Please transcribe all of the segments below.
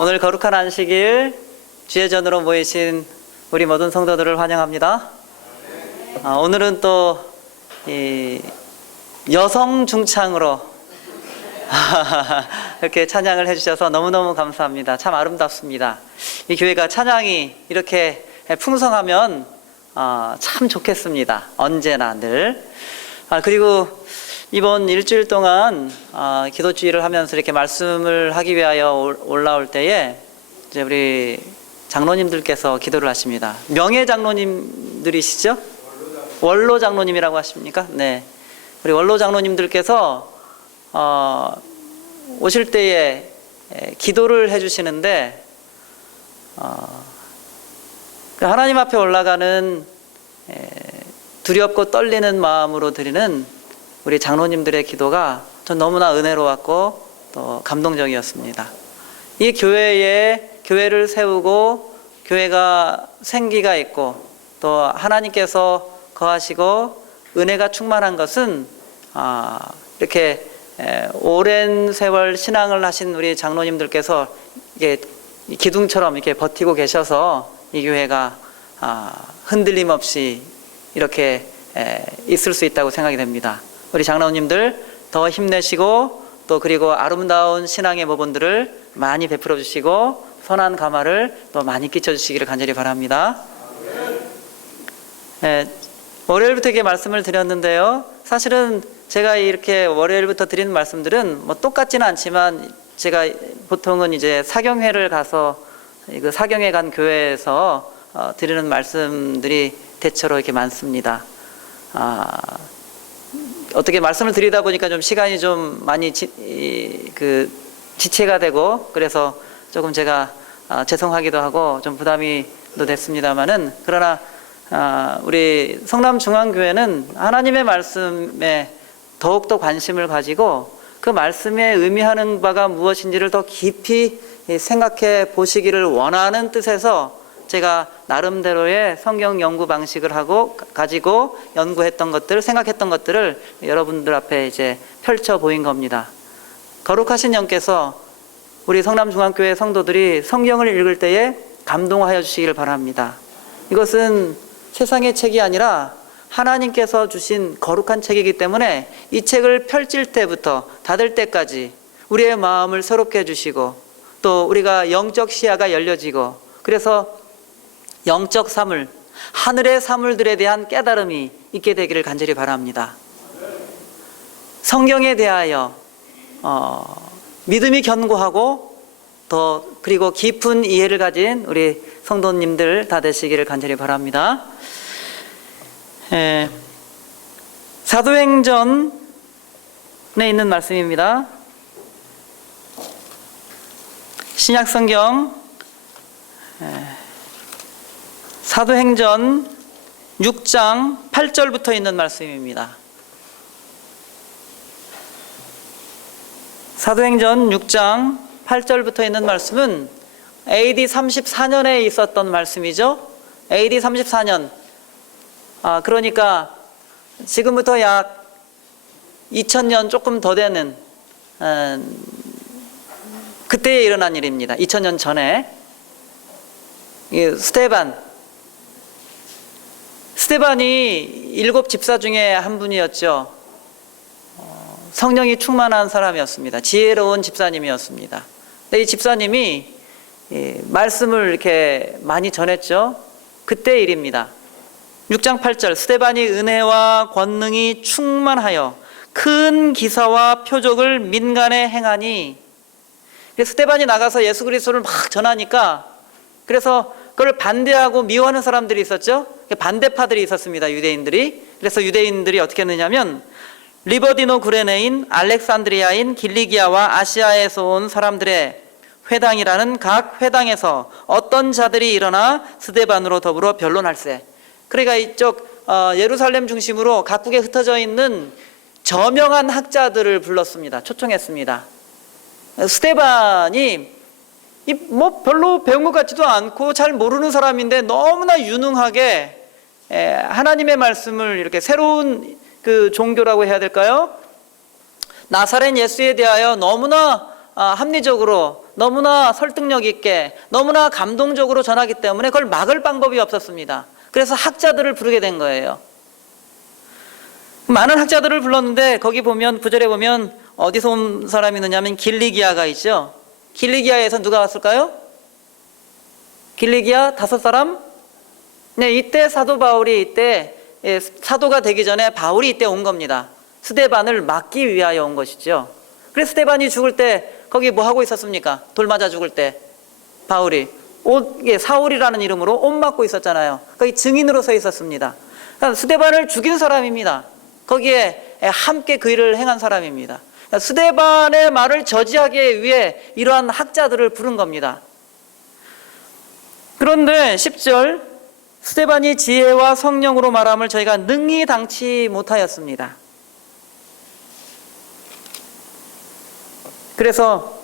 오늘 거룩한 안식일 주의 전으로 모이신 우리 모든 성도들을 환영합니다. 오늘은 또 여성 중창으로 이렇게 찬양을 해주셔서 너무너무 감사합니다. 참 아름답습니다. 이 교회가 찬양이 이렇게 풍성하면 참 좋겠습니다. 언제나 늘. 그리고 이번 일주일 동안 기도주의를 하면서 이렇게 말씀을 하기 위하여 올라올 때에 이제 우리 장로님들께서 기도를 하십니다. 명예 장로님들이시죠? 원로 장로님이라고 하십니까? 네. 우리 원로 장로님들께서 오실 때에 기도를 해주시는데 하나님 앞에 올라가는 두렵고 떨리는 마음으로 드리는 우리 장로님들의 기도가 전 너무나 은혜로웠고 또 감동적이었습니다. 이 교회를 세우고 교회가 생기가 있고 또 하나님께서 거하시고 은혜가 충만한 것은 이렇게 오랜 세월 신앙을 하신 우리 장로님들께서 이게 기둥처럼 이렇게 버티고 계셔서 이 교회가 흔들림 없이 이렇게 있을 수 있다고 생각이 됩니다. 우리 장로님들 더 힘내시고 또 그리고 아름다운 신앙의 모본들을 많이 베풀어 주시고 선한 감화를 또 많이 끼쳐 주시기를 간절히 바랍니다. 월요일부터 이렇게 말씀을 드렸는데요. 사실은 제가 이렇게 월요일부터 드리는 말씀들은 뭐 똑같지는 않지만 제가 보통은 이제 사경회를 가서 그 사경회 간 교회에서 드리는 말씀들이 대체로 이렇게 많습니다. 어떻게 말씀을 드리다 보니까 좀 시간이 좀 많이 지체가 되고 그래서 조금 제가 죄송하기도 하고 좀 부담이 또 됐습니다만은 그러나 우리 성남중앙교회는 하나님의 말씀에 더욱더 관심을 가지고 그 말씀에 의미하는 바가 무엇인지를 더 깊이 생각해 보시기를 원하는 뜻에서 제가 나름대로의 성경 연구 방식을 가지고 연구했던 것들, 생각했던 것들을 여러분들 앞에 이제 펼쳐 보인 겁니다. 거룩하신 영께서 우리 성남중앙교회 성도들이 성경을 읽을 때에 감동하여 주시기를 바랍니다. 이것은 세상의 책이 아니라 하나님께서 주신 거룩한 책이기 때문에 이 책을 펼칠 때부터 닫을 때까지 우리의 마음을 새롭게 해주시고 또 우리가 영적 시야가 열려지고 그래서 영적 사물, 하늘의 사물들에 대한 깨달음이 있게 되기를 간절히 바랍니다. 성경에 대하여 믿음이 견고하고 더 그리고 깊은 이해를 가진 우리 성도님들 다 되시기를 간절히 바랍니다. 사도행전에 있는 말씀입니다. 신약성경 사도행전 6장 8절부터 있는 말씀입니다. 사도행전 6장 8절부터 있는 말씀은 AD 34년에 있었던 말씀이죠. AD 34년. 그러니까 지금부터 약 2000년 조금 더 되는 그때에 일어난 일입니다. 2000년 전에 스데반이 7 집사 중에 한 분이었죠. 성령이 충만한 사람이었습니다. 지혜로운 집사님이었습니다. 근데 이 집사님이 말씀을 이렇게 많이 전했죠. 그때 일입니다. 6장 8절 스데반이 은혜와 권능이 충만하여 큰 기사와 표적을 민간에 행하니 스데반이 나가서 예수 그리스도를 막 전하니까 그래서 그걸 반대하고 미워하는 사람들이 있었죠. 반대파들이 있었습니다. 유대인들이. 그래서 유대인들이 어떻게 했느냐면 리버디노 구레네인, 알렉산드리아인, 길리기아와 아시아에서 온 사람들의 회당이라는 각 회당에서 어떤 자들이 일어나 스데반으로 더불어 변론할세. 그러니까 이쪽 예루살렘 중심으로 각국에 흩어져 있는 저명한 학자들을 불렀습니다. 초청했습니다. 스데반이 뭐 별로 배운 것 같지도 않고 잘 모르는 사람인데 너무나 유능하게 하나님의 말씀을 이렇게 새로운 그 종교라고 해야 될까요? 나사렛 예수에 대하여 너무나 합리적으로 너무나 설득력 있게 너무나 감동적으로 전하기 때문에 그걸 막을 방법이 없었습니다. 그래서 학자들을 부르게 된 거예요. 많은 학자들을 불렀는데 거기 보면 9절에 보면 어디서 온 사람이 있느냐면 길리기아가 있죠. 길리기아에서 누가 왔을까요? 길리기아 5사람? 네, 이때 사도 바울이 이때 사도가 되기 전에 바울이 이때 온 겁니다. 스데반을 막기 위하여 온 것이죠. 그래서 스데반이 죽을 때 거기 뭐 하고 있었습니까? 돌 맞아 죽을 때 바울이 사울이라는 이름으로 옷 맞고 있었잖아요. 거기 증인으로 서 있었습니다. 그러니까 스데반을 죽인 사람입니다. 거기에 함께 그 일을 행한 사람입니다. 그러니까 스데반의 말을 저지하기 위해 이러한 학자들을 부른 겁니다. 그런데 10절 스데반이 지혜와 성령으로 말함을 저희가 능히 당치 못하였습니다. 그래서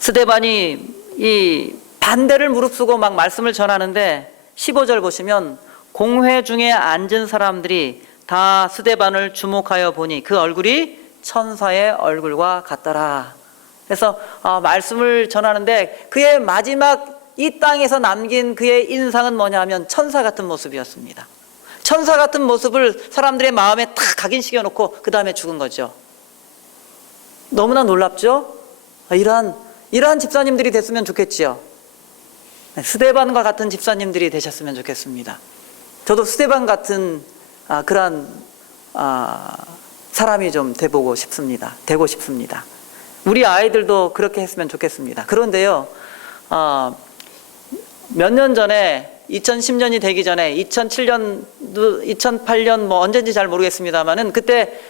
스데반이 이 반대를 무릅쓰고 막 말씀을 전하는데 15절 보시면 공회 중에 앉은 사람들이 다 스데반을 주목하여 보니 그 얼굴이 천사의 얼굴과 같더라. 그래서 말씀을 전하는데 그의 마지막 이 땅에서 남긴 그의 인상은 뭐냐면 천사 같은 모습이었습니다. 천사 같은 모습을 사람들의 마음에 탁 각인시켜놓고 그 다음에 죽은 거죠. 너무나 놀랍죠? 이러한 집사님들이 됐으면 좋겠지요. 스데반과 같은 집사님들이 되셨으면 좋겠습니다. 저도 스데반 같은 그러한 사람이 좀 되고 싶습니다. 우리 아이들도 그렇게 했으면 좋겠습니다. 그런데요, 몇 년 전에 2010년이 되기 전에 2007년, 2008년 뭐 언제인지 잘 모르겠습니다만은 그때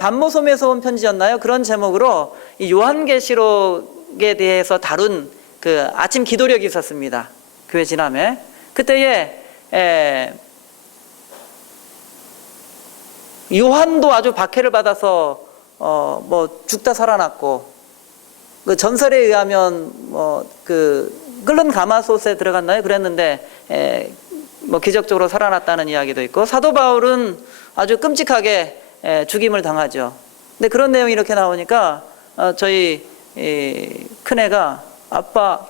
반모섬에서 온 편지였나요? 그런 제목으로 이 요한계시록에 대해서 다룬 그 아침 기도력이 있었습니다. 교회 지남에. 그때에 요한도 아주 박해를 받아서 뭐 죽다 살아났고 그 전설에 의하면 끓는 가마솥에 들어갔나요? 그랬는데 뭐 기적적으로 살아났다는 이야기도 있고 사도 바울은 아주 끔찍하게 죽임을 당하죠. 근데 그런 내용이 이렇게 나오니까 저희 큰애가 아빠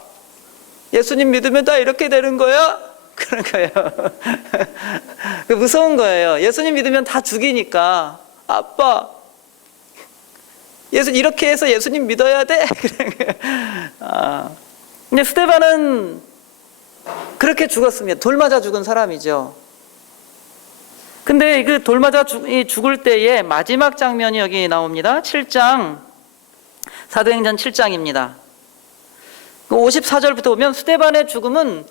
예수님 믿으면 다 이렇게 되는 거야? 그런 거예요. 무서운 거예요. 예수님 믿으면 다 죽이니까 아빠 이렇게 해서 예수님 믿어야 돼? 근데 스데반은 그렇게 죽었습니다. 돌 맞아 죽은 사람이죠. 근데 그 돌 맞아 죽을 때의 마지막 장면이 여기 나옵니다. 7장, 사도행전 7장입니다. 54절부터 보면 스데반의 죽음은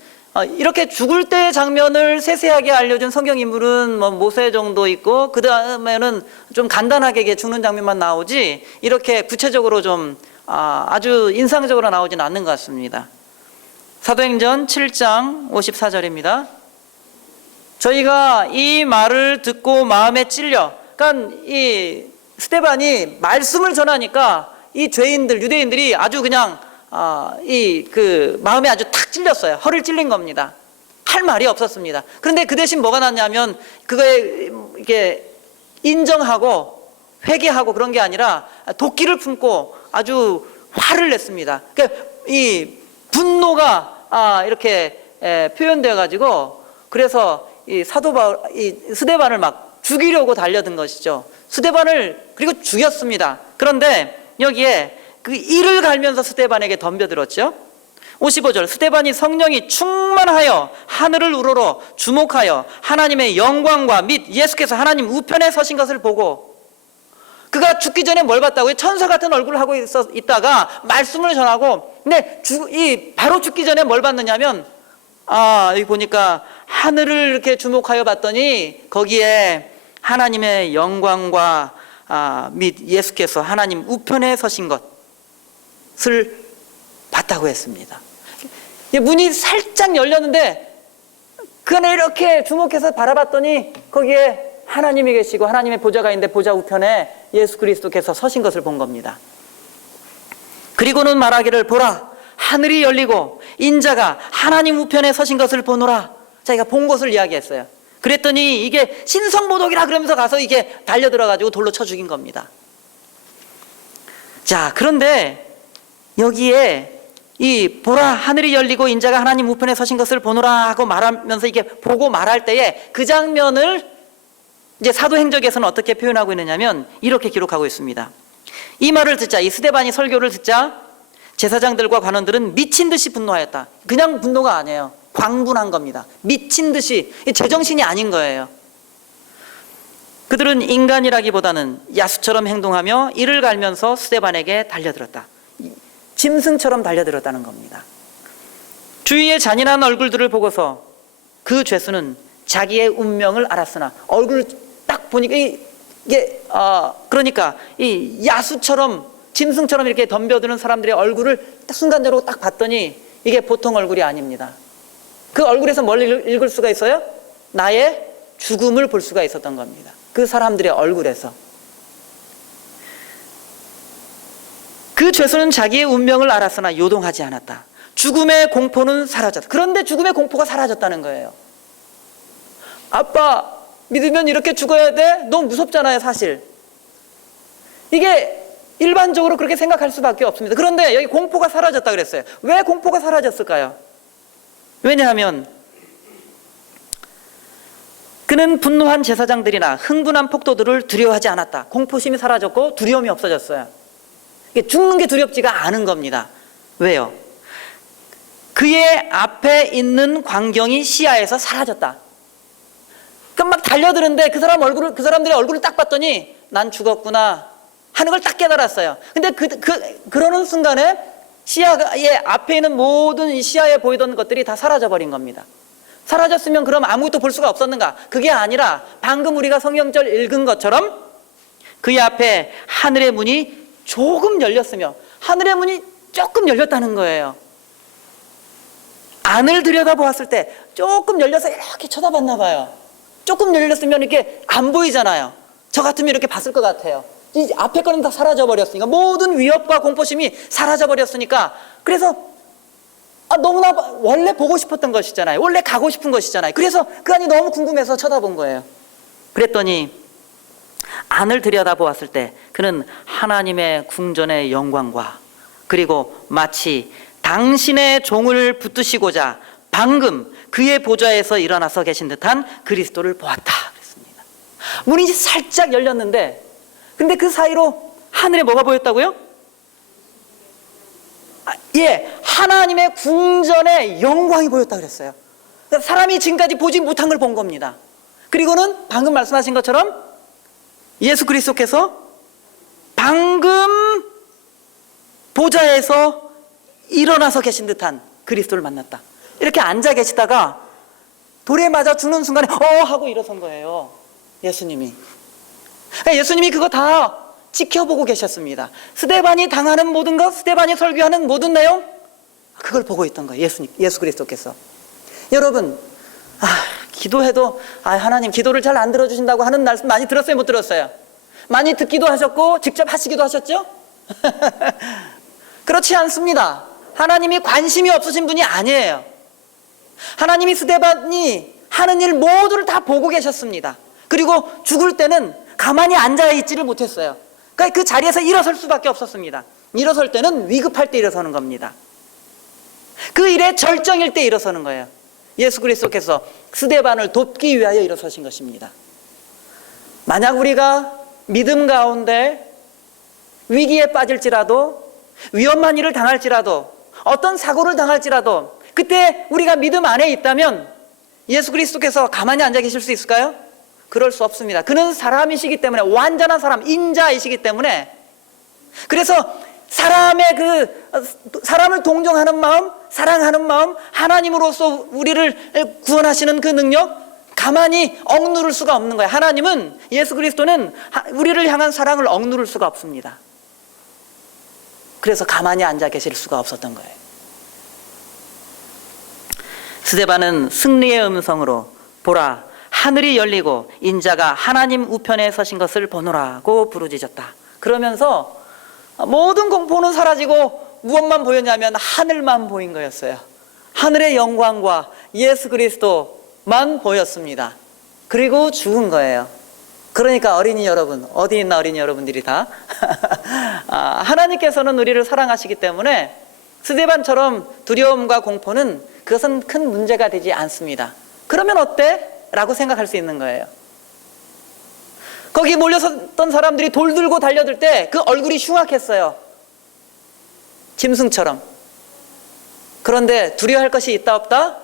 이렇게 죽을 때의 장면을 세세하게 알려준 성경 인물은 뭐 모세 정도 있고 그 다음에는 좀 간단하게 죽는 장면만 나오지 이렇게 구체적으로 좀 아주 인상적으로 나오지는 않는 것 같습니다. 사도행전 7장 54절입니다. 저희가 이 말을 듣고 마음에 찔려, 그러니까 이 스데반이 말씀을 전하니까 이 죄인들 유대인들이 아주 그냥 마음에 아주 탁 찔렸어요. 허를 찔린 겁니다. 할 말이 없었습니다. 그런데 그 대신 뭐가 났냐면 그거에 이렇게 인정하고 회개하고 그런 게 아니라 도끼를 품고 아주 화를 냈습니다. 그러니까 이 분노가 이렇게 표현되어 가지고 그래서 이 사도 바울 스데반을 막 죽이려고 달려든 것이죠. 스데반을 그리고 죽였습니다. 그런데 여기에 그 이를 갈면서 스데반에게 덤벼들었죠. 55절 스데반이 성령이 충만하여 하늘을 우러러 주목하여 하나님의 영광과 및 예수께서 하나님 우편에 서신 것을 보고 그가 죽기 전에 뭘 봤다고요? 천사 같은 얼굴을 하고 있다가 말씀을 전하고 근데 바로 죽기 전에 뭘 봤느냐면 여기 보니까 하늘을 이렇게 주목하여 봤더니 거기에 하나님의 영광과 및 예수께서 하나님 우편에 서신 것을 봤다고 했습니다. 문이 살짝 열렸는데 그 안에 이렇게 주목해서 바라봤더니 거기에 하나님이 계시고 하나님의 보좌가 있는데 보좌 우편에 예수 그리스도께서 서신 것을 본 겁니다. 그리고는 말하기를 보라 하늘이 열리고 인자가 하나님 우편에 서신 것을 보노라. 자기가 본 것을 이야기했어요. 그랬더니 이게 신성모독이라 그러면서 가서 이게 달려들어가지고 돌로 쳐 죽인 겁니다. 자, 그런데 여기에 이 보라 하늘이 열리고 인자가 하나님 우편에 서신 것을 보노라 하고 말하면서 이게 보고 말할 때에 그 장면을 이제 사도행적에서는 어떻게 표현하고 있느냐면 이렇게 기록하고 있습니다. 이 말을 듣자, 이 스데반이 설교를 듣자 제사장들과 관원들은 미친 듯이 분노하였다. 그냥 분노가 아니에요. 광분한 겁니다. 미친 듯이, 제정신이 아닌 거예요. 그들은 인간이라기보다는 야수처럼 행동하며 이를 갈면서 스데반에게 달려들었다. 짐승처럼 달려들었다는 겁니다. 주위의 잔인한 얼굴들을 보고서 그 죄수는 자기의 운명을 알았으나, 얼굴을 딱 보니까 그러니까 이 야수처럼 짐승처럼 이렇게 덤벼드는 사람들의 얼굴을 딱 순간적으로 딱 봤더니 이게 보통 얼굴이 아닙니다. 그 얼굴에서 뭘 읽을 수가 있어요? 나의 죽음을 볼 수가 있었던 겁니다. 그 사람들의 얼굴에서. 그 죄수는 자기의 운명을 알았으나 요동하지 않았다. 죽음의 공포는 사라졌다. 그런데 죽음의 공포가 사라졌다는 거예요. 아빠, 믿으면 이렇게 죽어야 돼? 너무 무섭잖아요, 사실. 이게 일반적으로 그렇게 생각할 수밖에 없습니다. 그런데 여기 공포가 사라졌다 그랬어요. 왜 공포가 사라졌을까요? 왜냐하면 그는 분노한 제사장들이나 흥분한 폭도들을 두려워하지 않았다. 공포심이 사라졌고 두려움이 없어졌어요. 죽는 게 두렵지가 않은 겁니다. 왜요? 그의 앞에 있는 광경이 시야에서 사라졌다. 그럼 막 달려드는데 그 사람들의 얼굴을 딱 봤더니 난 죽었구나 하는 걸 딱 깨달았어요. 근데 그러는 순간에 시야의 앞에 있는 모든 시야에 보이던 것들이 다 사라져버린 겁니다. 사라졌으면 그럼 아무것도 볼 수가 없었는가? 그게 아니라 방금 우리가 성경절 읽은 것처럼 그의 앞에 하늘의 문이 조금 열렸으며, 하늘의 문이 조금 열렸다는 거예요. 안을 들여다보았을 때 조금 열려서 이렇게 쳐다봤나 봐요. 조금 열렸으면 이렇게 안 보이잖아요. 저 같으면 이렇게 봤을 것 같아요. 이 앞에 거는 다 사라져버렸으니까, 모든 위협과 공포심이 사라져버렸으니까, 그래서 너무나 원래 보고 싶었던 것이잖아요. 원래 가고 싶은 것이잖아요. 그래서 그 안이 너무 궁금해서 쳐다본 거예요. 그랬더니 안을 들여다보았을 때 그는 하나님의 궁전의 영광과, 그리고 마치 당신의 종을 붙드시고자 방금 그의 보좌에서 일어나서 계신 듯한 그리스도를 보았다 그랬습니다. 문이 살짝 열렸는데, 근데 그 사이로 하늘에 뭐가 보였다고요? 하나님의 궁전의 영광이 보였다 그랬어요. 그러니까 사람이 지금까지 보지 못한 걸 본 겁니다. 그리고는 방금 말씀하신 것처럼 예수 그리스도께서 방금 보좌에서 일어나서 계신 듯한 그리스도를 만났다. 이렇게 앉아 계시다가 돌에 맞아 죽는 순간에 하고 일어선 거예요, 예수님이. 그러니까 예수님이 그거 다 지켜보고 계셨습니다. 스데반이 당하는 모든 것, 스데반이 설교하는 모든 내용, 그걸 보고 있던 거예요, 예수 그리스도께서. 여러분, 기도해도 하나님 기도를 잘 안 들어주신다고 하는 말씀 많이 들었어요, 못 들었어요? 많이 듣기도 하셨고 직접 하시기도 하셨죠? 그렇지 않습니다. 하나님이 관심이 없으신 분이 아니에요. 하나님이 스데반이 하는 일 모두를 다 보고 계셨습니다. 그리고 죽을 때는 가만히 앉아있지를 못했어요. 그러니까 그 자리에서 일어설 수밖에 없었습니다. 일어설 때는 위급할 때 일어서는 겁니다. 그 일의 절정일 때 일어서는 거예요. 예수 그리스도께서 스데반을 돕기 위하여 일어서신 것입니다. 만약 우리가 믿음 가운데 위기에 빠질지라도, 위험한 일을 당할지라도, 어떤 사고를 당할지라도, 그때 우리가 믿음 안에 있다면 예수 그리스도께서 가만히 앉아 계실 수 있을까요? 그럴 수 없습니다. 그는 사람이시기 때문에, 완전한 사람, 인자이시기 때문에. 그래서 사람을 동정하는 마음, 사랑하는 마음, 하나님으로서 우리를 구원하시는 그 능력, 가만히 억누를 수가 없는 거예요. 하나님은, 예수 그리스도는 우리를 향한 사랑을 억누를 수가 없습니다. 그래서 가만히 앉아 계실 수가 없었던 거예요. 스데반은 승리의 음성으로 보라 하늘이 열리고 인자가 하나님 우편에 서신 것을 보노라고 부르짖었다. 그러면서 모든 공포는 사라지고 무엇만 보였냐면 하늘만 보인 거였어요. 하늘의 영광과 예수 그리스도만 보였습니다. 그리고 죽은 거예요. 그러니까 어린이 여러분, 어디 있나 어린이 여러분들이 다 하나님께서는 우리를 사랑하시기 때문에 스데반처럼 두려움과 공포는 그것은 큰 문제가 되지 않습니다. 그러면 어때? 라고 생각할 수 있는 거예요. 거기 몰려섰던 사람들이 돌 들고 달려들 때 그 얼굴이 흉악했어요. 짐승처럼. 그런데 두려워할 것이 있다 없다?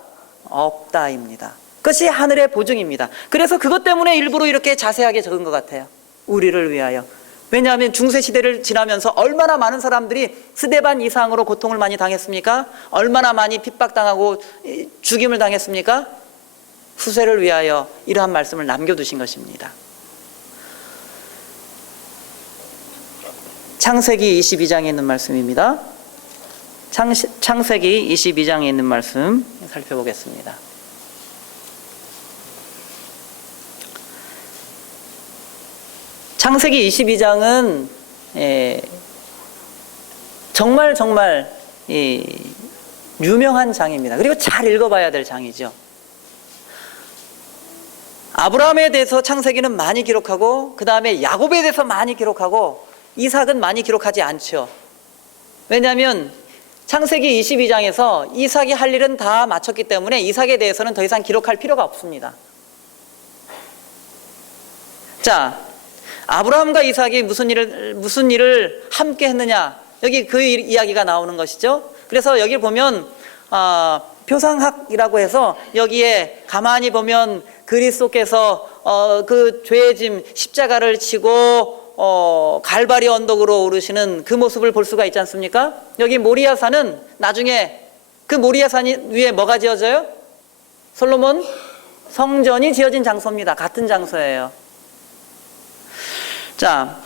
없다입니다. 그것이 하늘의 보증입니다. 그래서 그것 때문에 일부러 이렇게 자세하게 적은 것 같아요. 우리를 위하여. 왜냐하면 중세시대를 지나면서 얼마나 많은 사람들이 스데반 이상으로 고통을 많이 당했습니까? 얼마나 많이 핍박당하고 죽임을 당했습니까? 후세를 위하여 이러한 말씀을 남겨두신 것입니다. 창세기 22장에 있는 말씀입니다. 창세기 22장에 있는 말씀 살펴보겠습니다. 창세기 22장은 정말 유명한 장입니다. 그리고 잘 읽어봐야 될 장이죠. 아브라함에 대해서 창세기는 많이 기록하고 그 다음에 야곱에 대해서 많이 기록하고 이삭은 많이 기록하지 않죠. 왜냐하면 창세기 22장에서 이삭이 할 일은 다 마쳤기 때문에 이삭에 대해서는 더 이상 기록할 필요가 없습니다. 자, 아브라함과 이삭이 무슨 일을 함께 했느냐, 여기 그 이야기가 나오는 것이죠. 그래서 여기 보면 표상학이라고 해서 여기에 가만히 보면 그리스도께서 그 죄의 짐 십자가를 지고 갈바리 언덕으로 오르시는 그 모습을 볼 수가 있지 않습니까? 여기 모리아산은 나중에 그 모리아산 위에 뭐가 지어져요? 솔로몬 성전이 지어진 장소입니다. 같은 장소예요. 자,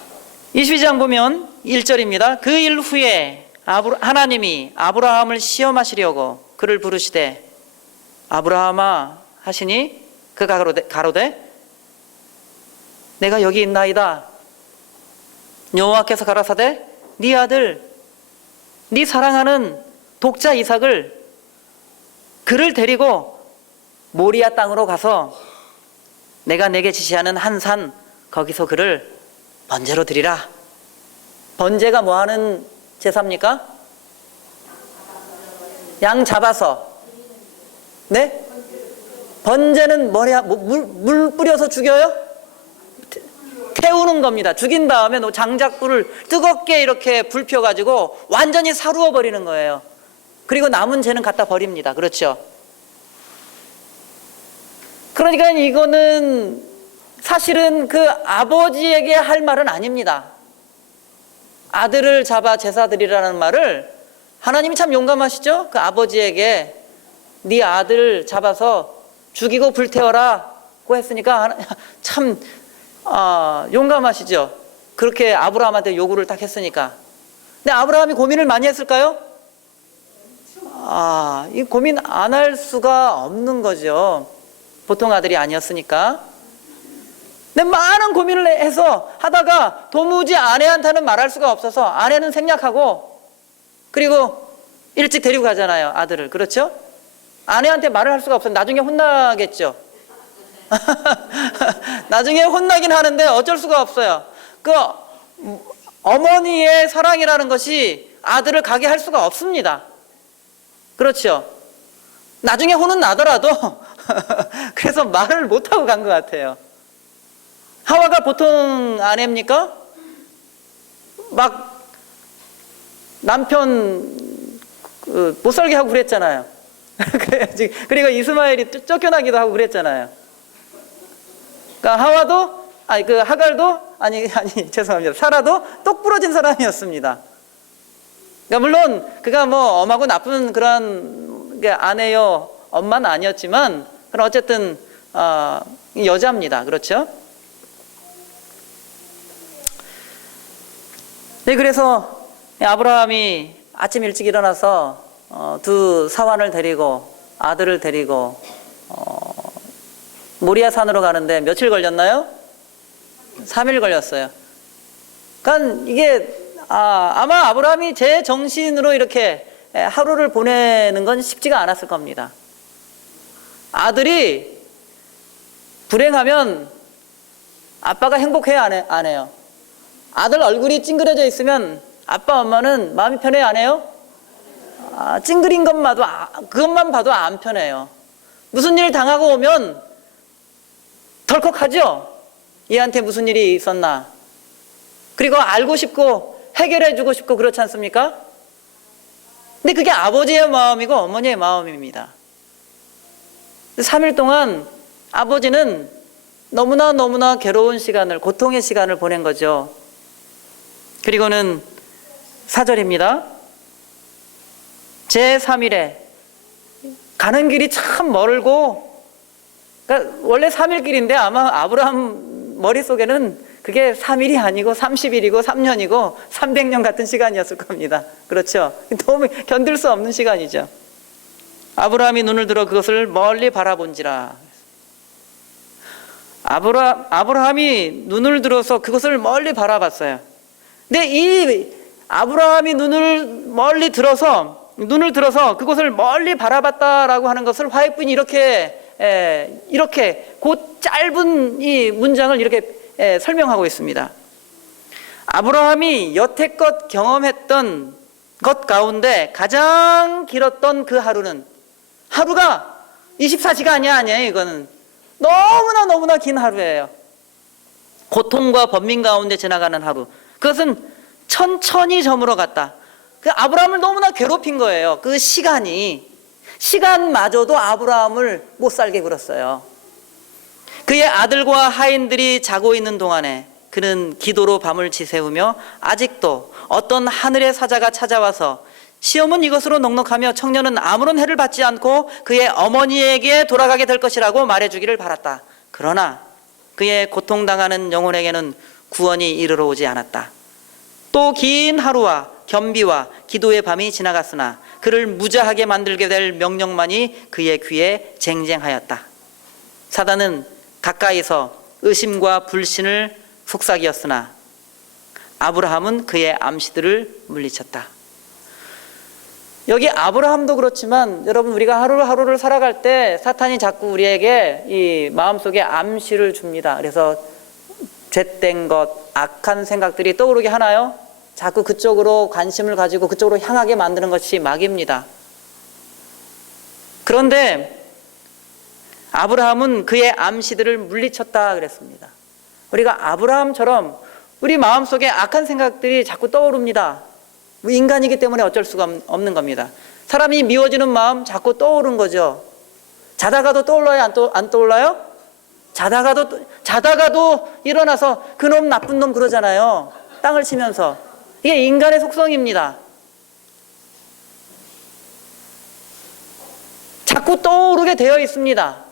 22장 보면 1절입니다. 그 일 후에 하나님이 아브라함을 시험하시려고 그를 부르시되 아브라함아 하시니 그가 가로되 내가 여기 있나이다. 여호와께서 가라사대 네 아들 네 사랑하는 독자 이삭을 그를 데리고 모리아 땅으로 가서 내가 내게 지시하는 한 산 거기서 그를 번제로 드리라. 번제가 뭐하는 제사입니까? 양 잡아서. 네? 번제는 뭐냐? 물 뿌려서 죽여요? 태우는 겁니다. 죽인 다음에 장작불을 뜨겁게 이렇게 불 펴가지고 완전히 사루어 버리는 거예요. 그리고 남은 죄는 갖다 버립니다. 그렇죠? 그러니까 이거는 사실은 그 아버지에게 할 말은 아닙니다. 아들을 잡아 제사 드리라는 말을 하나님이 참 용감하시죠? 그 아버지에게 네 아들 잡아서 죽이고 불태워라고 했으니까 참 용감하시죠? 그렇게 아브라함한테 요구를 딱 했으니까. 근데 아브라함이 고민을 많이 했을까요? 이 고민 안 할 수가 없는 거죠. 보통 아들이 아니었으니까. 근데 많은 고민을 해서 하다가 도무지 아내한테는 말할 수가 없어서 아내는 생략하고 그리고 일찍 데리고 가잖아요. 아들을. 그렇죠? 아내한테 말을 할 수가 없어요. 나중에 혼나겠죠. 나중에 혼나긴 하는데 어쩔 수가 없어요. 그 어머니의 사랑이라는 것이 아들을 가게 할 수가 없습니다. 그렇죠? 나중에 혼은 나더라도 그래서 말을 못하고 간 것 같아요. 하와가 보통 아내입니까? 막 남편 못 살게 하고 그랬잖아요. 그리고 이스마엘이 쫓겨나기도 하고 그랬잖아요. 그러니까 하갈도 죄송합니다. 사라도 똑 부러진 사람이었습니다. 그러니까 물론 그가 뭐 엄하고 나쁜 그런 아내요 엄마는 아니었지만 그럼 어쨌든 여자입니다. 그렇죠? 네, 그래서 아브라함이 아침 일찍 일어나서 두 사환을 데리고 아들을 데리고 모리아 산으로 가는데 며칠 걸렸나요? 3일 걸렸어요. 그러니까 이게 아마 아브라함이 제 정신으로 이렇게 하루를 보내는 건 쉽지가 않았을 겁니다. 아들이 불행하면 아빠가 행복해요, 안 해요? 아들 얼굴이 찡그려져 있으면 아빠 엄마는 마음이 편해요, 안 해요? 찡그린 그것만 봐도 안 편해요. 무슨 일 당하고 오면 덜컥하죠? 얘한테 무슨 일이 있었나? 그리고 알고 싶고 해결해주고 싶고 그렇지 않습니까? 근데 그게 아버지의 마음이고 어머니의 마음입니다. 3일 동안 아버지는 너무나 괴로운 시간을, 고통의 시간을 보낸 거죠. 그리고는 4절입니다. 제3일에 가는 길이 참 멀고, 그러니까 원래 3일 길인데 아마 아브라함 머릿속에는 그게 3일이 아니고 30일이고 3년이고 300년 같은 시간이었을 겁니다. 그렇죠? 너무 견딜 수 없는 시간이죠. 아브라함이 눈을 들어 그것을 멀리 바라본지라. 아브라함이 눈을 들어서 그것을 멀리 바라봤어요. 근데 이 아브라함이 눈을 들어서 그것을 멀리 바라봤다라고 하는 것을 화해꾼이 이렇게 그 짧은 이 문장을 이렇게 설명하고 있습니다. 아브라함이 여태껏 경험했던 것 가운데 가장 길었던 그 하루가 24시간이 아니에요. 이거는 너무나 긴 하루예요. 고통과 번민 가운데 지나가는 하루. 그것은 천천히 저물어 갔다. 그 아브라함을 너무나 괴롭힌 거예요. 그 시간마저도 아브라함을 못 살게 굴었어요. 그의 아들과 하인들이 자고 있는 동안에 그는 기도로 밤을 지새우며 아직도 어떤 하늘의 사자가 찾아와서 시험은 이것으로 넉넉하며 청년은 아무런 해를 받지 않고 그의 어머니에게 돌아가게 될 것이라고 말해주기를 바랐다. 그러나 그의 고통당하는 영혼에게는 구원이 이르러 오지 않았다. 또 긴 하루와 겸비와 기도의 밤이 지나갔으나 그를 무자하게 만들게 될 명령만이 그의 귀에 쟁쟁하였다. 사단은 가까이서 의심과 불신을 속삭이었으나 아브라함은 그의 암시들을 물리쳤다. 여기 아브라함도 그렇지만 여러분, 우리가 하루하루를 살아갈 때 사탄이 자꾸 우리에게 이 마음속에 암시를 줍니다. 그래서 죄된 것, 악한 생각들이 떠오르게 하나요? 자꾸 그쪽으로 관심을 가지고 그쪽으로 향하게 만드는 것이 마귀입니다. 그런데 아브라함은 그의 암시들을 물리쳤다 그랬습니다. 우리가 아브라함처럼 우리 마음속에 악한 생각들이 자꾸 떠오릅니다. 인간이기 때문에 어쩔 수가 없는 겁니다. 사람이 미워지는 마음 자꾸 떠오른 거죠. 자다가도 떠올라요? 안 떠올라요? 자다가도 일어나서 그놈 나쁜 놈 그러잖아요. 땅을 치면서. 이게 인간의 속성입니다. 자꾸 떠오르게 되어 있습니다.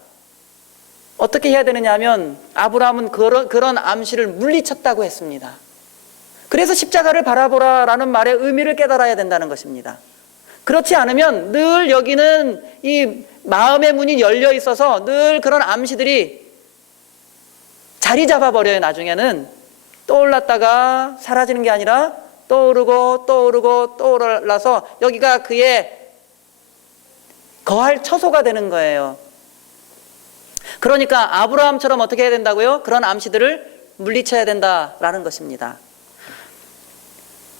어떻게 해야 되느냐 하면 아브라함은 그런 암시를 물리쳤다고 했습니다. 그래서 십자가를 바라보라라는 말의 의미를 깨달아야 된다는 것입니다. 그렇지 않으면 늘 여기는 이 마음의 문이 열려 있어서 늘 그런 암시들이 자리 잡아버려요. 나중에는 떠올랐다가 사라지는 게 아니라 떠오르고 여기가 그의 거할 처소가 되는 거예요. 그러니까 아브라함처럼 어떻게 해야 된다고요? 그런 암시들을 물리쳐야 된다라는 것입니다.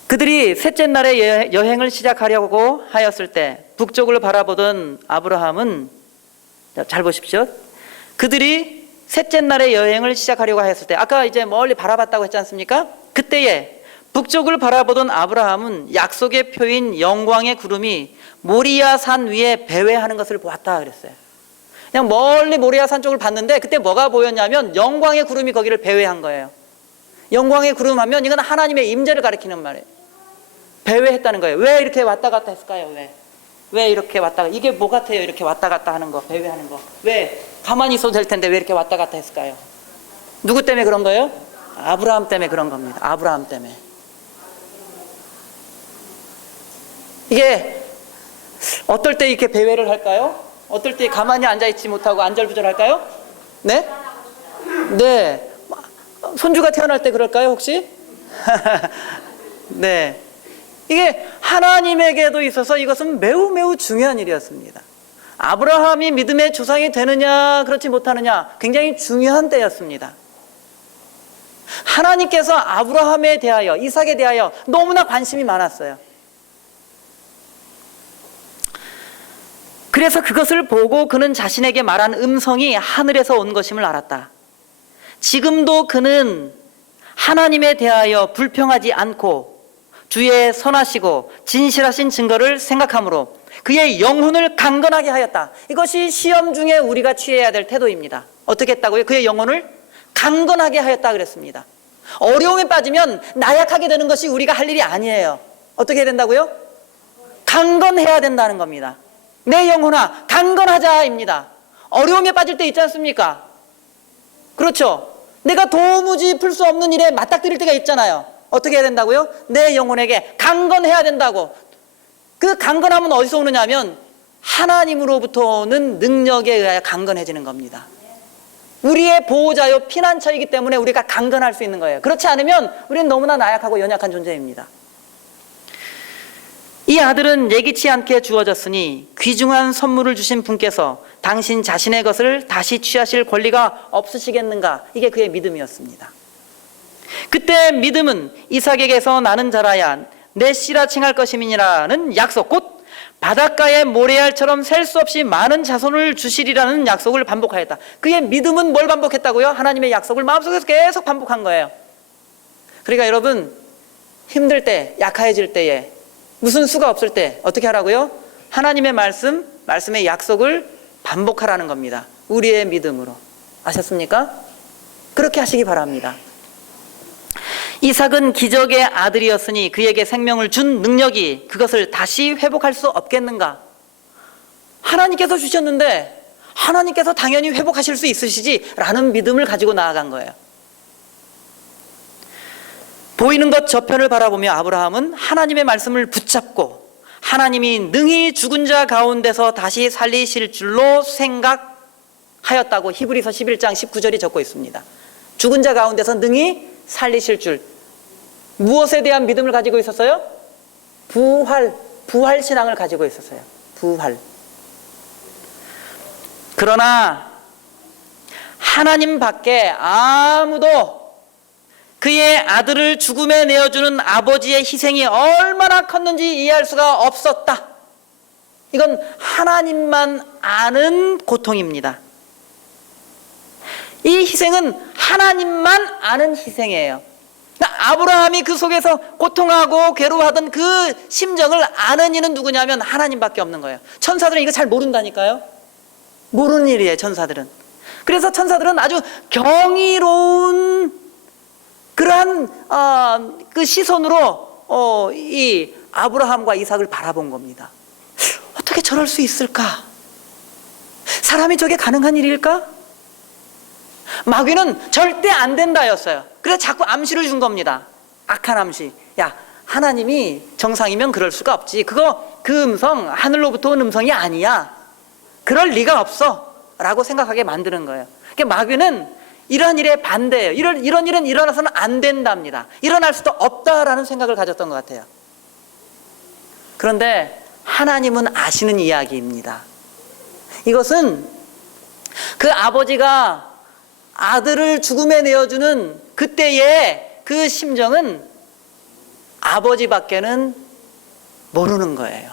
그들이 셋째 날에 여행을 시작하려고 하였을 때 북쪽을 바라보던 아브라함은, 잘 보십시오. 그들이 셋째 날에 여행을 시작하려고 하였을 때, 아까 이제 멀리 바라봤다고 했지 않습니까? 그때에 북쪽을 바라보던 아브라함은 약속의 표인 영광의 구름이 모리아 산 위에 배회하는 것을 보았다 그랬어요. 그냥 멀리 모리아 산 쪽을 봤는데 그때 뭐가 보였냐면 영광의 구름이 거기를 배회한 거예요. 영광의 구름 하면 이건 하나님의 임재를 가리키는 말이에요. 배회했다는 거예요. 왜 이렇게 왔다 갔다 했을까요? 왜 이렇게 왔다 갔다, 이게 뭐 같아요? 이렇게 왔다 갔다 하는 거, 배회하는 거. 왜? 가만히 있어도 될 텐데 왜 이렇게 왔다 갔다 했을까요? 누구 때문에 그런 거예요? 아브라함 때문에 그런 겁니다. 아브라함 때문에. 이게 어떨 때 이렇게 배회를 할까요? 어떨 때 가만히 앉아있지 못하고 안절부절할까요? 네? 네. 손주가 태어날 때 그럴까요, 혹시? 네. 이게 하나님에게도 있어서 이것은 매우 중요한 일이었습니다. 아브라함이 믿음의 조상이 되느냐 그렇지 못하느냐 굉장히 중요한 때였습니다. 하나님께서 아브라함에 대하여, 이삭에 대하여 너무나 관심이 많았어요. 그래서 그것을 보고 그는 자신에게 말한 음성이 하늘에서 온 것임을 알았다. 지금도 그는 하나님에 대하여 불평하지 않고 주의 선하시고 진실하신 증거를 생각하므로 그의 영혼을 강건하게 하였다. 이것이 시험 중에 우리가 취해야 될 태도입니다. 어떻게 했다고요? 그의 영혼을 강건하게 하였다 그랬습니다. 어려움에 빠지면 나약하게 되는 것이 우리가 할 일이 아니에요. 어떻게 해야 된다고요? 강건해야 된다는 겁니다. 내 영혼아 강건하자입니다. 어려움에 빠질 때 있지 않습니까? 그렇죠. 내가 도무지 풀 수 없는 일에 맞닥뜨릴 때가 있잖아요. 어떻게 해야 된다고요? 내 영혼에게 강건해야 된다고. 그 강건함은 어디서 오느냐 하면 하나님으로부터 오는 능력에 의하여 강건해지는 겁니다. 우리의 보호자요 피난처이기 때문에 우리가 강건할 수 있는 거예요. 그렇지 않으면 우리는 너무나 나약하고 연약한 존재입니다. 이 아들은 예기치 않게 주어졌으니 귀중한 선물을 주신 분께서 당신 자신의 것을 다시 취하실 권리가 없으시겠는가? 이게 그의 믿음이었습니다. 그때 믿음은 이삭에게서 나는 자라야 내 씨라 칭할 것임이니라는 약속, 곧 바닷가의 모래알처럼 셀 수 없이 많은 자손을 주시리라는 약속을 반복하였다. 그의 믿음은 뭘 반복했다고요? 하나님의 약속을 마음속에서 계속 반복한 거예요. 그러니까 여러분, 힘들 때, 약해질 때에, 무슨 수가 없을 때 어떻게 하라고요? 하나님의 말씀의 약속을 반복하라는 겁니다. 우리의 믿음으로. 아셨습니까? 그렇게 하시기 바랍니다. 이삭은 기적의 아들이었으니 그에게 생명을 준 능력이 그것을 다시 회복할 수 없겠는가? 하나님께서 주셨는데 하나님께서 당연히 회복하실 수 있으시지라는 믿음을 가지고 나아간 거예요. 보이는 것 저편을 바라보며 아브라함은 하나님의 말씀을 붙잡고 하나님이 능히 죽은 자 가운데서 다시 살리실 줄로 생각하였다고 히브리서 11장 19절이 적고 있습니다. 죽은 자 가운데서 능히 살리실 줄. 무엇에 대한 믿음을 가지고 있었어요? 부활 신앙을 가지고 있었어요. 부활. 그러나 하나님 밖에 아무도 그의 아들을 죽음에 내어주는 아버지의 희생이 얼마나 컸는지 이해할 수가 없었다. 이건 하나님만 아는 고통입니다. 이 희생은 하나님만 아는 희생이에요. 아브라함이 그 속에서 고통하고 괴로워하던 그 심정을 아는 이는 누구냐면 하나님밖에 없는 거예요. 천사들은 이거 잘 모른다니까요. 모르는 일이에요, 천사들은. 그래서 천사들은 아주 경이로운 그러한 그 시선으로 이 아브라함과 이삭을 바라본 겁니다. 어떻게 저럴 수 있을까? 사람이 저게 가능한 일일까? 마귀는 절대 안 된다였어요. 그래서 자꾸 암시를 준 겁니다. 악한 암시. 야, 하나님이 정상이면 그럴 수가 없지. 그 음성 하늘로부터 온 음성이 아니야. 그럴 리가 없어 라고 생각하게 만드는 거예요. 그러니까 마귀는 이러한 일에 반대예요. 이런 일은 일어나서는 안 된답니다. 일어날 수도 없다라는 생각을 가졌던 것 같아요. 그런데 하나님은 아시는 이야기입니다. 이것은 그 아버지가 아들을 죽음에 내어주는 그때의 그 심정은 아버지밖에는 모르는 거예요.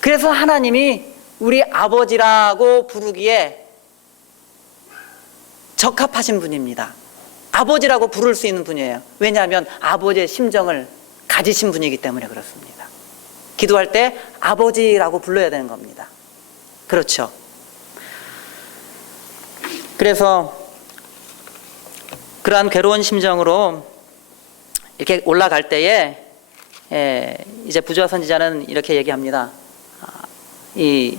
그래서 하나님이 우리 아버지라고 부르기에 적합하신 분입니다. 아버지라고 부를 수 있는 분이에요. 왜냐하면 아버지의 심정을 가지신 분이기 때문에 그렇습니다. 기도할 때 아버지라고 불러야 되는 겁니다. 그렇죠. 그래서 그러한 괴로운 심정으로 이렇게 올라갈 때에 이제 부조와 선지자는 이렇게 얘기합니다. 이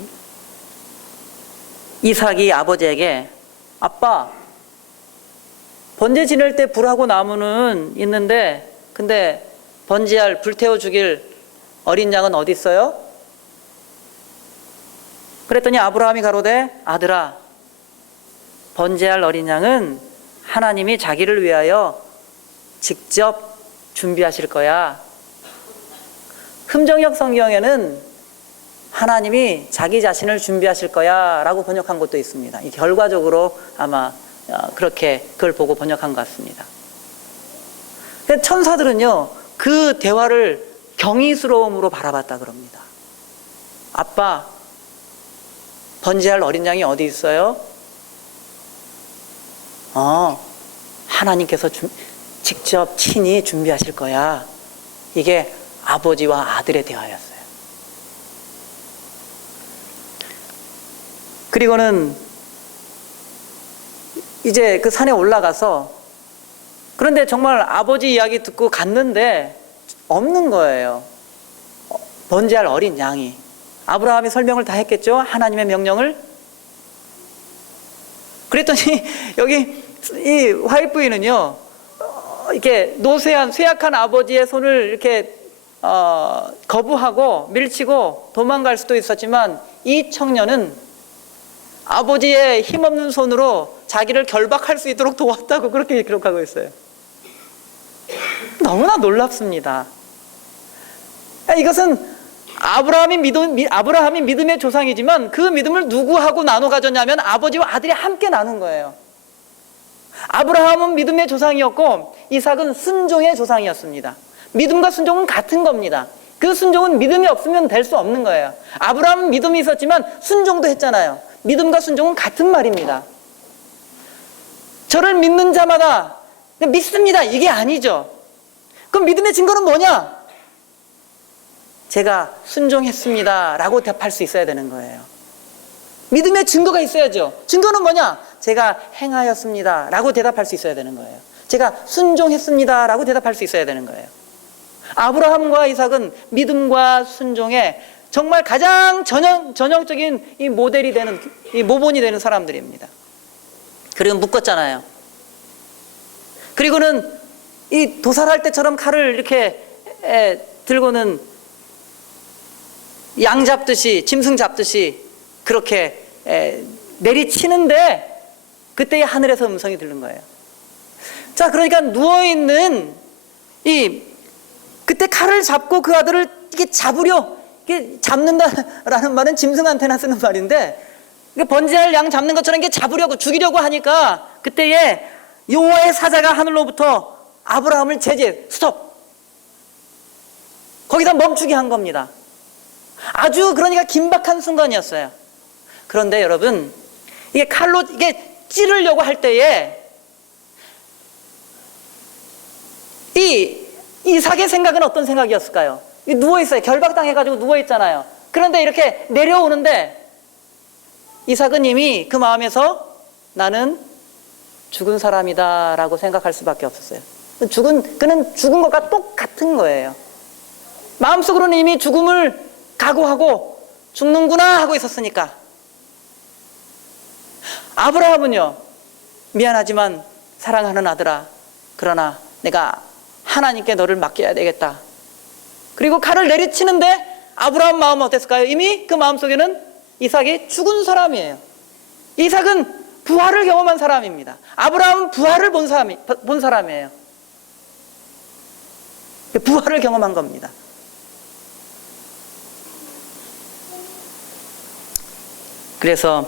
이삭이 아버지에게 아빠, 번제 지낼 때 불하고 나무는 있는데 근데 번제할 불태워 죽일 어린 양은 어디 있어요? 그랬더니 아브라함이 가로되 아들아, 번제할 어린 양은 하나님이 자기를 위하여 직접 준비하실 거야. 흠정역 성경에는 하나님이 자기 자신을 준비하실 거야 라고 번역한 것도 있습니다. 이 결과적으로 아마 그렇게 그걸 보고 번역한 것 같습니다. 근데 천사들은요, 그 대화를 경이스러움으로 바라봤다 그럽니다. 아빠, 번제할 어린 양이 어디 있어요? 하나님께서 직접 친히 준비하실 거야. 이게 아버지와 아들의 대화였어요. 그리고는 이제 그 산에 올라가서, 그런데 정말 아버지 이야기 듣고 갔는데 없는 거예요. 번제할 어린 양이. 아브라함이 설명을 다 했겠죠? 하나님의 명령을. 그랬더니 여기 이 와이프인은요, 이렇게 노쇠한 쇠약한 아버지의 손을 이렇게 거부하고 밀치고 도망갈 수도 있었지만, 이 청년은 아버지의 힘없는 손으로 자기를 결박할 수 있도록 도왔다고 그렇게 기록하고 있어요. 너무나 놀랍습니다. 이것은 아브라함이 믿음의 조상이지만 그 믿음을 누구하고 나눠 가졌냐면 아버지와 아들이 함께 나눈 거예요. 아브라함은 믿음의 조상이었고 이삭은 순종의 조상이었습니다. 믿음과 순종은 같은 겁니다. 그 순종은 믿음이 없으면 될 수 없는 거예요. 아브라함은 믿음이 있었지만 순종도 했잖아요. 믿음과 순종은 같은 말입니다. 저를 믿는 자마다 믿습니다, 이게 아니죠. 그럼 믿음의 증거는 뭐냐? 제가 순종했습니다 라고 대답할 수 있어야 되는 거예요. 믿음의 증거가 있어야죠. 증거는 뭐냐? 제가 행하였습니다 라고 대답할 수 있어야 되는 거예요. 제가 순종했습니다 라고 대답할 수 있어야 되는 거예요. 아브라함과 이삭은 믿음과 순종의 정말 가장 전형적인 이 모델이 되는, 이 모본이 되는 사람들입니다. 그리고 묶었잖아요. 그리고는 이 도살할 때처럼 칼을 이렇게 들고는 양 잡듯이, 짐승 잡듯이 그렇게 내리치는데 그때 하늘에서 음성이 들린 거예요. 자, 그러니까 누워있는 그때 칼을 잡고 그 아들을 이게 잡으려, 이게 잡는다라는 말은 짐승한테나 쓰는 말인데, 번제할 양 잡는 것처럼 이게 잡으려고, 죽이려고 하니까 그때에 여호와의 사자가 하늘로부터 아브라함을 스톱! 거기다 멈추게 한 겁니다. 아주 그러니까 긴박한 순간이었어요. 그런데 여러분, 이게 칼로 이게 찌르려고 할 때에 이 이삭의 생각은 어떤 생각이었을까요? 누워있어요. 결박당해가지고 누워있잖아요. 그런데 이렇게 내려오는데 이삭은 이미 그 마음에서 나는 죽은 사람이다 라고 생각할 수밖에 없었어요. 그는 죽은 것과 똑같은 거예요. 마음속으로는 이미 죽음을 각오하고 죽는구나 하고 있었으니까. 아브라함은요, 미안하지만 사랑하는 아들아, 그러나 내가 하나님께 너를 맡겨야 되겠다. 그리고 칼을 내리치는데 아브라함 마음은 어땠을까요? 이미 그 마음속에는 이삭이 죽은 사람이에요. 이삭은 부활을 경험한 사람입니다. 아브라함은 부활을 본 사람이에요. 부활을 경험한 겁니다. 그래서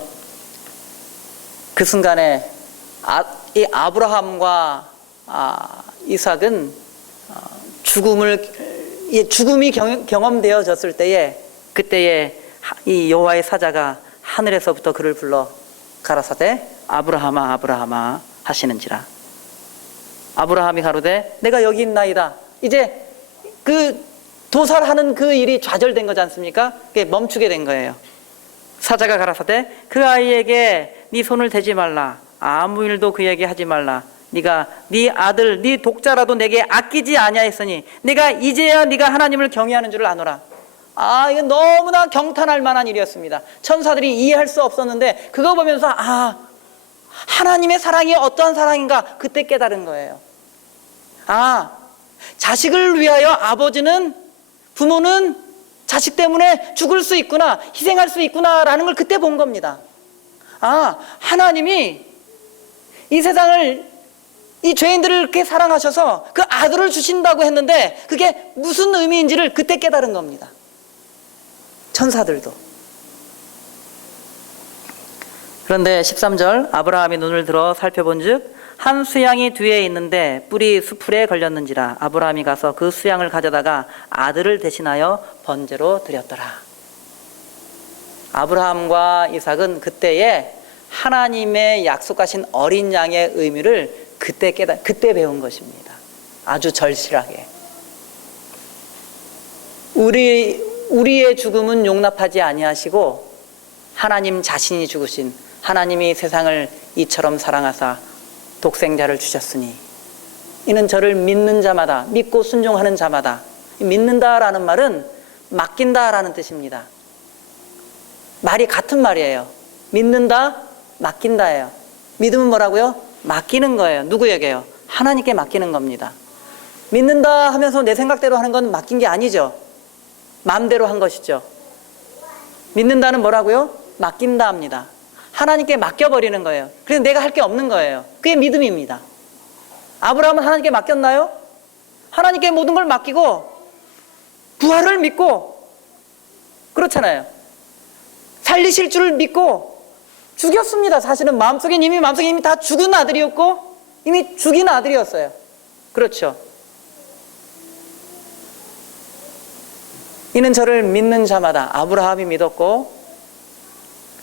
그 순간에 이 아브라함과 이삭은 죽음이 경험되어졌을 때에, 그때에 이 여호와의 사자가 하늘에서부터 그를 불러 가라사대 아브라함아 아브라함아 하시는지라. 아브라함이 가로되 내가 여기 있나이다. 이제 그 도살하는 그 일이 좌절된 거지 않습니까? 그게 멈추게 된 거예요. 사자가 가라사대 그 아이에게 네 손을 대지 말라. 아무 일도 그에게 하지 말라. 네가 네 아들 네 독자라도 내게 아끼지 아니하였으니 내가 이제야 네가 하나님을 경외하는 줄을 아노라. 이건 너무나 경탄할 만한 일이었습니다. 천사들이 이해할 수 없었는데 그거 보면서 하나님의 사랑이 어떠한 사랑인가 그때 깨달은 거예요. 자식을 위하여 부모는 자식 때문에 죽을 수 있구나, 희생할 수 있구나라는 걸 그때 본 겁니다. 하나님이 이 세상을, 이 죄인들을 이렇게 사랑하셔서 그 아들을 주신다고 했는데 그게 무슨 의미인지를 그때 깨달은 겁니다. 천사들도. 그런데 13절 아브라함이 눈을 들어 살펴본즉 한 수양이 뒤에 있는데 뿔이 수풀에 걸렸는지라 아브라함이 가서 그 수양을 가져다가 아들을 대신하여 번제로 드렸더라. 아브라함과 이삭은 그때에 하나님의 약속하신 어린 양의 의미를 그때 배운 것입니다. 아주 절실하게. 우리의 죽음은 용납하지 아니하시고 하나님 자신이 죽으신, 하나님이 세상을 이처럼 사랑하사 독생자를 주셨으니 이는 저를 믿는 자마다, 믿고 순종하는 자마다, 믿는다라는 말은 맡긴다라는 뜻입니다. 말이 같은 말이에요. 믿는다, 맡긴다예요. 믿음은 뭐라고요? 맡기는 거예요. 누구에게요? 하나님께 맡기는 겁니다. 믿는다 하면서 내 생각대로 하는 건 맡긴 게 아니죠. 마음대로 한 것이죠. 믿는다는 뭐라고요? 맡긴다 합니다. 하나님께 맡겨버리는 거예요. 그래서 내가 할 게 없는 거예요. 그게 믿음입니다. 아브라함은 하나님께 맡겼나요? 하나님께 모든 걸 맡기고 부활을 믿고 그렇잖아요. 살리실 줄을 믿고 죽였습니다. 사실은 마음속에 이미 다 죽은 아들이었고 이미 죽인 아들이었어요. 그렇죠. 이는 저를 믿는 자마다, 아브라함이 믿었고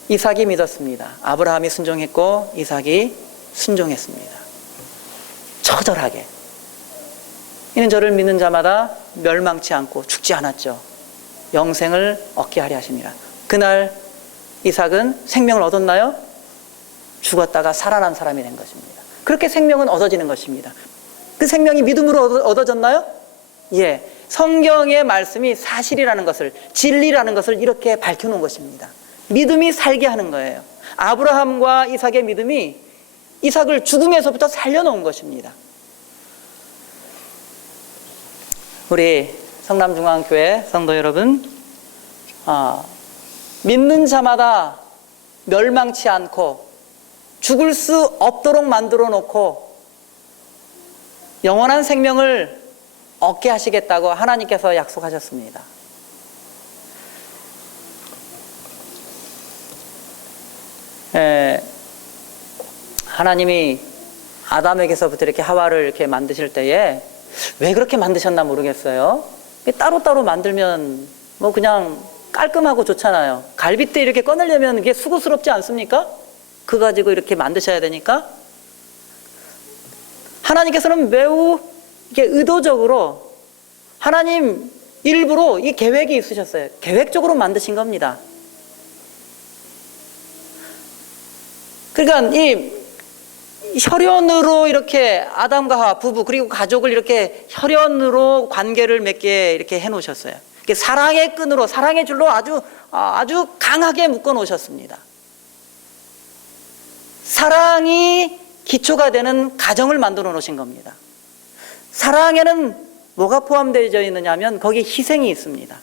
이삭이 믿었습니다. 아브라함이 순종했고 이삭이 순종했습니다. 처절하게. 이는 저를 믿는 자마다 멸망치 않고 죽지 않았죠. 영생을 얻게 하려 하심이라. 그날 이삭은 생명을 얻었나요? 죽었다가 살아난 사람이 된 것입니다. 그렇게 생명은 얻어지는 것입니다. 그 생명이 믿음으로 얻어졌나요? 예. 성경의 말씀이 사실이라는 것을, 진리라는 것을 이렇게 밝혀놓은 것입니다. 믿음이 살게 하는 거예요. 아브라함과 이삭의 믿음이 이삭을 죽음에서부터 살려놓은 것입니다. 우리 성남중앙교회 성도 여러분, 믿는 자마다 멸망치 않고 죽을 수 없도록 만들어 놓고 영원한 생명을 얻게 하시겠다고 하나님께서 약속하셨습니다. 하나님이 아담에게서부터 이렇게 하와를 이렇게 만드실 때에 왜 그렇게 만드셨나 모르겠어요. 따로따로 만들면 뭐 그냥 깔끔하고 좋잖아요. 갈빗대 이렇게 꺼내려면 이게 수고스럽지 않습니까? 그거 가지고 이렇게 만드셔야 되니까. 하나님께서는 매우 이게 의도적으로 하나님 일부러 이 계획이 있으셨어요. 계획적으로 만드신 겁니다. 그러니까 이 혈연으로 이렇게 아담과 하와 부부 그리고 가족을 이렇게 혈연으로 관계를 맺게 이렇게 해 놓으셨어요. 사랑의 끈으로, 사랑의 줄로 아주 강하게 묶어 놓으셨습니다. 사랑이 기초가 되는 가정을 만들어 놓으신 겁니다. 사랑에는 뭐가 포함되어 있느냐 하면 거기 희생이 있습니다.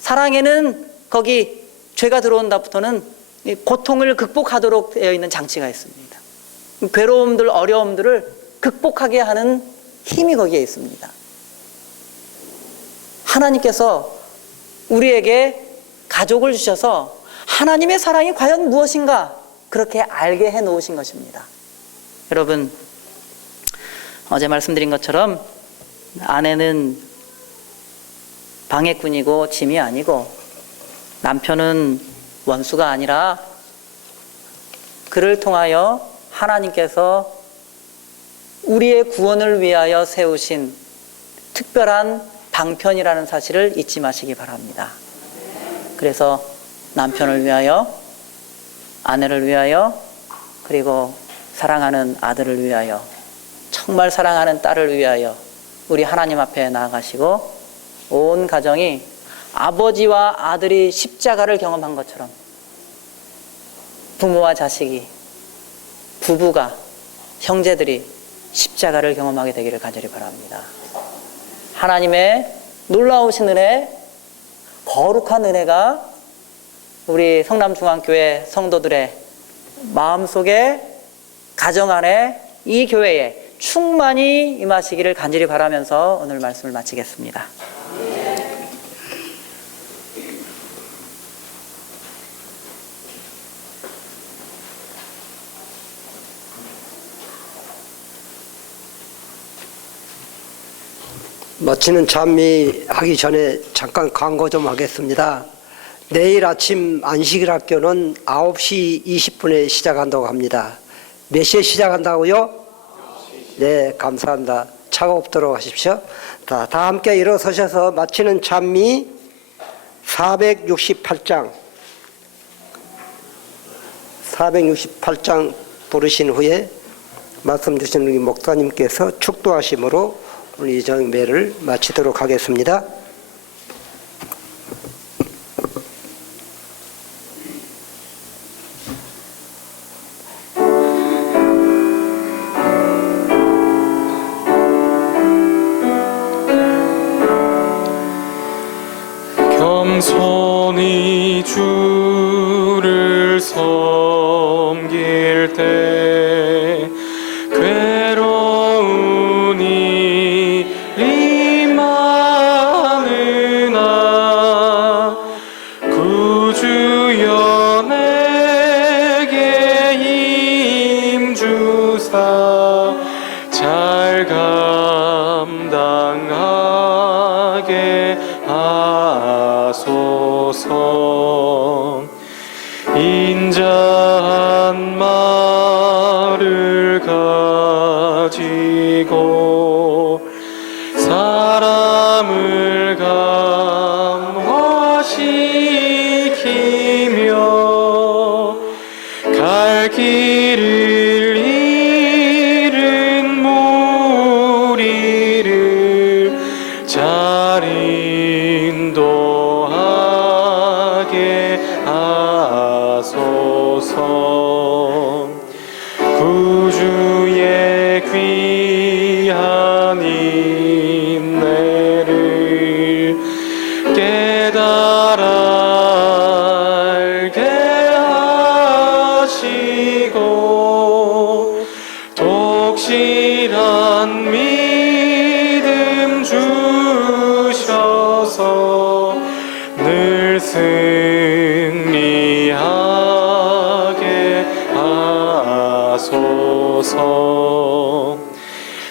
사랑에는 거기 죄가 들어온다부터는 고통을 극복하도록 되어 있는 장치가 있습니다. 괴로움들, 어려움들을 극복하게 하는 힘이 거기에 있습니다. 하나님께서 우리에게 가족을 주셔서 하나님의 사랑이 과연 무엇인가 그렇게 알게 해 놓으신 것입니다. 여러분, 어제 말씀드린 것처럼 아내는 방해꾼이고 짐이 아니고 남편은 원수가 아니라 그를 통하여 하나님께서 우리의 구원을 위하여 세우신 특별한 방편이라는 사실을 잊지 마시기 바랍니다. 그래서 남편을 위하여, 아내를 위하여, 그리고 사랑하는 아들을 위하여, 정말 사랑하는 딸을 위하여 우리 하나님 앞에 나아가시고 온 가정이 아버지와 아들이 십자가를 경험한 것처럼 부모와 자식이, 부부가, 형제들이 십자가를 경험하게 되기를 간절히 바랍니다. 하나님의 놀라우신 은혜, 거룩한 은혜가 우리 성남중앙교회 성도들의 마음속에, 가정 안에, 이 교회에 충만히 임하시기를 간절히 바라면서 오늘 말씀을 마치겠습니다. 마치는 찬미하기 전에 잠깐 광고 좀 하겠습니다. 내일 아침 안식일 학교는 9시 20분에 시작한다고 합니다. 몇 시에 시작한다고요? 네, 감사합니다. 차가 없도록 하십시오. 다 함께 일어서셔서 마치는 찬미 468장 부르신 후에 말씀 주신 우리 목사님께서 축도하심으로 우리 이 정배를 마치도록 하겠습니다. 겸손히 주를 섬길 때 괴로운 일이 많으나 구주여 내게 힘주사 잘 감당하게 하소서. 인자한 말을 가지고 사람을 감화시키며 갈 길을 잃은 무리를 잘 인도하게 하소서. 구주의 귀한 인내를 깨달아 알게 하시고 독실한 믿음 주셔서 늘 승리하게 하소서.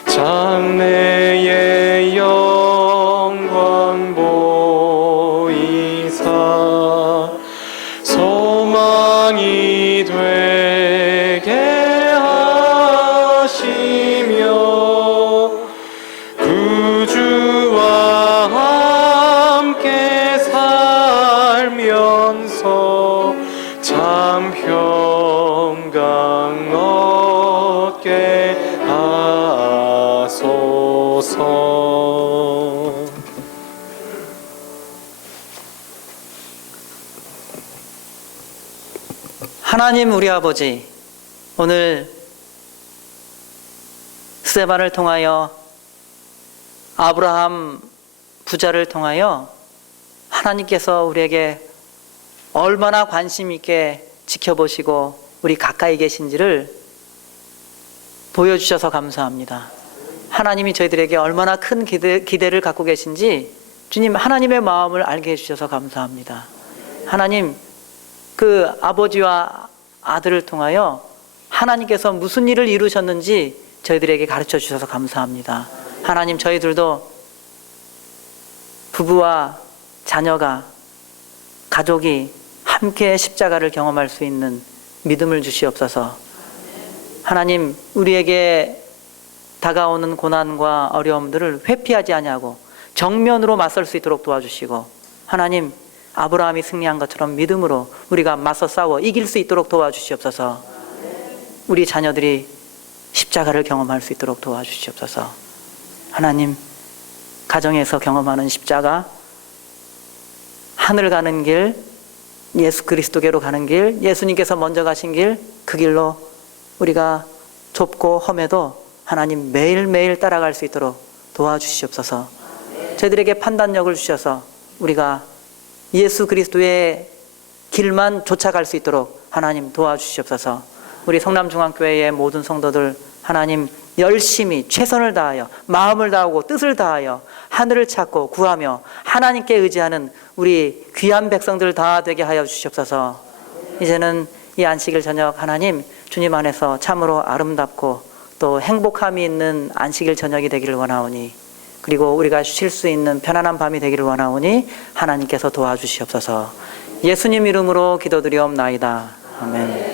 장래의 영광 보이사 소망이 되게 하시며 구주와 함께 살면서 참 평강 얻게 하소서. 하나님 우리 아버지, 오늘 스데반을 통하여 아브라함 부자를 통하여 하나님께서 우리에게 얼마나 관심 있게 지켜보시고 우리 가까이 계신지를 보여주셔서 감사합니다. 하나님이 저희들에게 얼마나 큰 기대를 갖고 계신지 주님 하나님의 마음을 알게 해주셔서 감사합니다. 하나님, 그 아버지와 아들을 통하여 하나님께서 무슨 일을 이루셨는지 저희들에게 가르쳐 주셔서 감사합니다. 하나님, 저희들도 부부와 자녀가, 가족이 함께 십자가를 경험할 수 있는 믿음을 주시옵소서. 하나님, 우리에게 다가오는 고난과 어려움들을 회피하지 아니하고 정면으로 맞설 수 있도록 도와주시고, 하나님, 아브라함이 승리한 것처럼 믿음으로 우리가 맞서 싸워 이길 수 있도록 도와주시옵소서. 우리 자녀들이 십자가를 경험할 수 있도록 도와주시옵소서. 하나님, 가정에서 경험하는 십자가, 하늘 가는 길, 예수 그리스도께로 가는 길, 예수님께서 먼저 가신 길, 그 길로 우리가 좁고 험해도 하나님 매일매일 따라갈 수 있도록 도와주시옵소서. 저희들에게 판단력을 주셔서 우리가 예수 그리스도의 길만 쫓아갈 수 있도록 하나님 도와주시옵소서. 우리 성남중앙교회의 모든 성도들 하나님 열심히 최선을 다하여 마음을 다하고 뜻을 다하여 하늘을 찾고 구하며 하나님께 의지하는 우리 귀한 백성들 다 되게 하여 주시옵소서. 이제는 이 안식일 저녁 하나님 주님 안에서 참으로 아름답고 또 행복함이 있는 안식일 저녁이 되기를 원하오니 그리고 우리가 쉴 수 있는 편안한 밤이 되기를 원하오니 하나님께서 도와주시옵소서. 예수님 이름으로 기도드리옵나이다. 아멘.